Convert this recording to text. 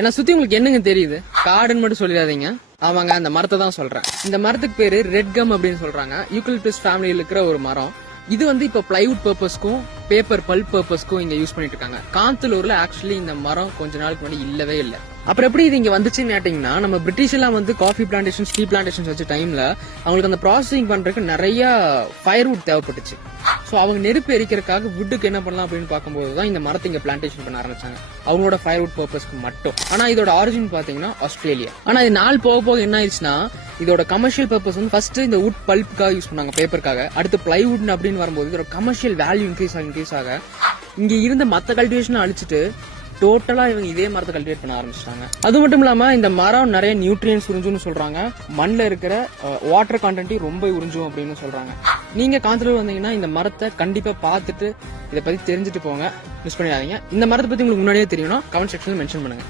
என்ன சுத்தி உங்களுக்கு என்னங்க தெரியுது? காடுன்னு மட்டும் சொல்லிடாதீங்க. ஆமாங்க, அந்த மரத்தை தான் சொல்றேன். இந்த மரத்துக்கு பேரு ரெட் கம் அப்படின்னு சொல்றாங்க. யூக்கலிப்டஸ் ஃபேமிலியில் இருக்கிற ஒரு மரம். இது இப்ப பிளைவுட் பர்பஸ்க்கும் பேப்பர் பல்ப் பர்பஸ்க்கும் இங்க யூஸ் பண்ணிட்டு இருக்காங்க. காந்தலூர்ல ஆக்சுவலி இந்த மரம் கொஞ்ச நாளுக்கு முன்னாடி இல்லவே இல்ல. அப்புறம் எப்படி இது இங்க வந்துச்சுன்னு கேட்டீங்கன்னா, நம்ம பிரிட்டிஷ் எல்லாம் காஃபி பிளான்டேஷன், டீ பிளான்டேஷன் வச்ச டைம்ல அவங்களுக்கு அந்த ப்ராசஸிங் பண்றதுக்கு நிறைய ஃபயர்வுட் தேவைப்பட்டுச்சு. சோ அவங்க நெருப்பு எரிக்கிறதுக்காக வுட்டுக்கு என்ன பண்ணலாம் அப்படின்னு பார்க்கும்போது தான் இந்த மரத்தை இங்க பிளான்டேஷன் பண்ண ஆரம்பிச்சாங்க, அவங்களோட ஃபயர்வுட் பர்பஸ்க்கு மட்டும். ஆனா இதோட ஆரிஜின் பாத்தீங்கன்னா ஆஸ்திரேலியா. ஆனா இது நாள் போக போக என்ன ஆயிடுச்சுன்னா, இதோட கமர்ஷியல் பர்பஸ் ஃபர்ஸ்ட் இந்த வுட் பல்ப்புக்காக யூஸ் பண்ணாங்க, பேப்பருக்காக. அடுத்து பிளைவுட் அப்படின்னு வரும்போது இதோட கமர்ஷியல் வேல்யூ இன்க்ரீஸ் ஆக இங்க இருந்த மத்த கல்டிவேஷன் அழிச்சிட்டு டோட்டலா இவங்க இதே மரத்தை கல்டிவேட் பண்ண ஆரம்பிச்சிட்டாங்க. அது மட்டும் இல்லாம இந்த மரம் நிறைய நியூட்ரியன்ஸ் உறிஞ்சும்னு சொல்றாங்க. மண்ணில் இருக்கிற வாட்டர் கண்டென்ட்டையும் ரொம்ப உறிஞ்சும் அப்படின்னு சொல்றாங்க. நீங்க காந்தலூர் வந்தீங்கன்னா இந்த மரத்தை கண்டிப்பா பார்த்துட்டு இதை பத்தி தெரிஞ்சுட்டு போங்க, மிஸ் பண்ணிடாதீங்க. இந்த மரத்தை பத்தி உங்களுக்கு முன்னாடியே தெரியும்னா கமெண்ட் செக்ஷன்ல மென்ஷன் பண்ணுங்க.